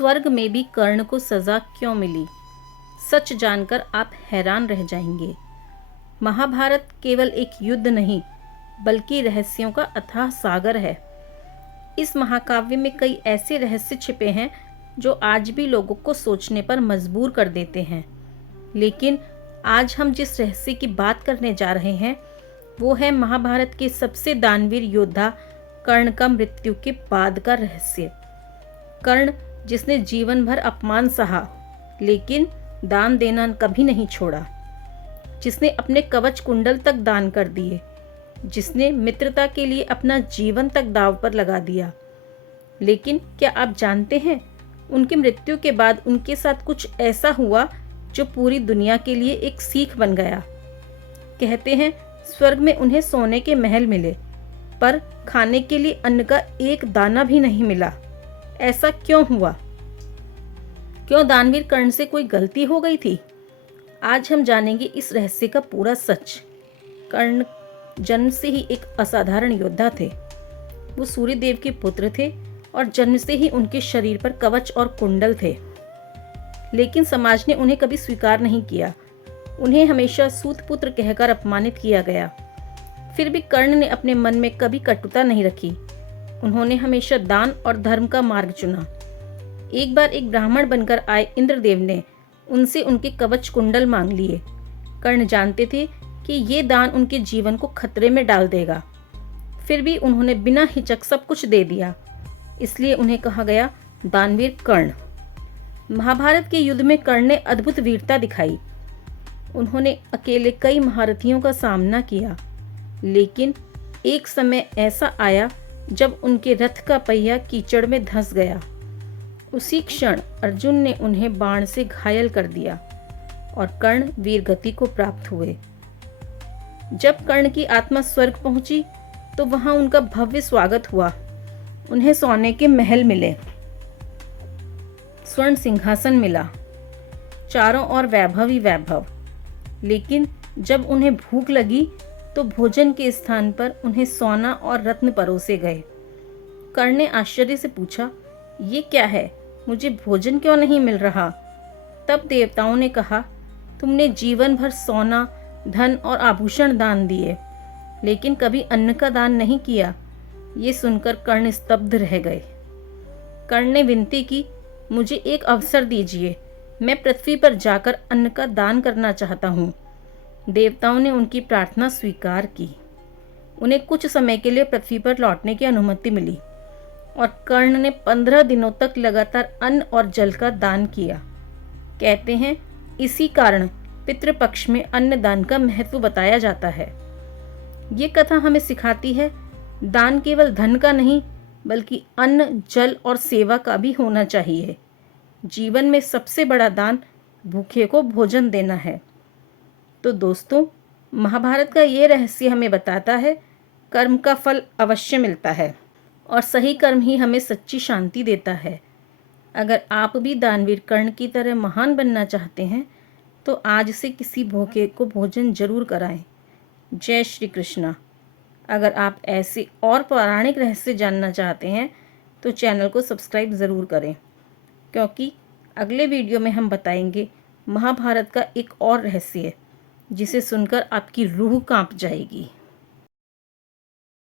स्वर्ग में भी कर्ण को सजा क्यों मिली? सच जानकर आप हैरान रह जाएंगे। महाभारत केवल एक युद्ध नहीं, बल्कि रहस्यों का अथाह सागर है। इस महाकाव्य में कई ऐसे रहस्य छिपे हैं जो आज भी लोगों को सोचने पर मजबूर कर देते हैं। लेकिन आज हम जिस रहस्य की बात करने जा रहे हैं वो है महाभारत के सबसे दानवीर योद्धा कर्ण का मृत्यु के बाद का रहस्य। कर्ण, जिसने जीवन भर अपमान सहा लेकिन दान देना कभी नहीं छोड़ा, जिसने अपने कवच कुंडल तक दान कर दिए, जिसने मित्रता के लिए अपना जीवन तक दांव पर लगा दिया। लेकिन क्या आप जानते हैं, उनकी मृत्यु के बाद उनके साथ कुछ ऐसा हुआ जो पूरी दुनिया के लिए एक सीख बन गया। कहते हैं स्वर्ग में उन्हें सोने के महल मिले, पर खाने के लिए अन्न का एक दाना भी नहीं मिला। ऐसा क्यों हुआ? क्यों दानवीर कर्ण से कोई गलती हो गई थी? आज हम जानेंगे इस रहस्य का पूरा सच। कर्ण जन्म से ही एक असाधारण योद्धा थे। वो सूर्य देव के पुत्र थे और जन्म से ही उनके शरीर पर कवच और कुंडल थे। लेकिन समाज ने उन्हें कभी स्वीकार नहीं किया। उन्हें हमेशा सूतपुत्र कहकर अपमानित किया गया। फिर भी कर्ण ने अपने मन में कभी कटुता नहीं रखी। उन्होंने हमेशा दान और धर्म का मार्ग चुना। एक बार एक ब्राह्मण बनकर आए इंद्रदेव ने उनसे उनके कवच कुंडल मांग लिए। कर्ण जानते थे कि ये दान उनके जीवन को खतरे में डाल देगा। फिर भी उन्होंने बिना हिचक सब कुछ दे दिया। इसलिए उन्हें कहा गया दानवीर कर्ण। महाभारत के युद्ध में कर्ण ने अद्भुत वीरता दिखाई। उन्होंने अकेले कई महारथियों का सामना किया, लेकिन एक समय ऐसा आया जब उनके रथ का पहिया कीचड़ में धंस गया। उसी क्षण अर्जुन ने उन्हें बाण से घायल कर दिया और कर्ण वीर गति को प्राप्त हुए। जब कर्ण की आत्मा स्वर्ग पहुंची तो वहां उनका भव्य स्वागत हुआ। उन्हें सोने के महल मिले, स्वर्ण सिंहासन मिला, चारों ओर वैभव ही वैभव। लेकिन जब उन्हें भूख लगी तो भोजन के स्थान पर उन्हें सोना और रत्न परोसे गए। कर्ण ने आश्चर्य से पूछा, ये क्या है? मुझे भोजन क्यों नहीं मिल रहा? तब देवताओं ने कहा, तुमने जीवन भर सोना, धन और आभूषण दान दिए, लेकिन कभी अन्न का दान नहीं किया। ये सुनकर कर्ण स्तब्ध रह गए। कर्ण ने विनती की, मुझे एक अवसर दीजिए, मैं पृथ्वी पर जाकर अन्न का दान करना चाहता हूँ। देवताओं ने उनकी प्रार्थना स्वीकार की। उन्हें कुछ समय के लिए पृथ्वी पर लौटने की अनुमति मिली और कर्ण ने 15 दिनों तक लगातार अन्न और जल का दान किया। कहते हैं इसी कारण पितृपक्ष में अन्नदान का महत्व बताया जाता है। ये कथा हमें सिखाती है दान केवल धन का नहीं, बल्कि अन्न, जल और सेवा का भी होना चाहिए। जीवन में सबसे बड़ा दान भूखे को भोजन देना है। तो दोस्तों, महाभारत का ये रहस्य हमें बताता है कर्म का फल अवश्य मिलता है और सही कर्म ही हमें सच्ची शांति देता है। अगर आप भी दानवीर कर्ण की तरह महान बनना चाहते हैं तो आज से किसी भूखे को भोजन जरूर कराएं। जय श्री कृष्णा। अगर आप ऐसे और पौराणिक रहस्य जानना चाहते हैं तो चैनल को सब्सक्राइब ज़रूर करें, क्योंकि अगले वीडियो में हम बताएंगे महाभारत का एक और रहस्य जिसे सुनकर आपकी रूह कांप जाएगी।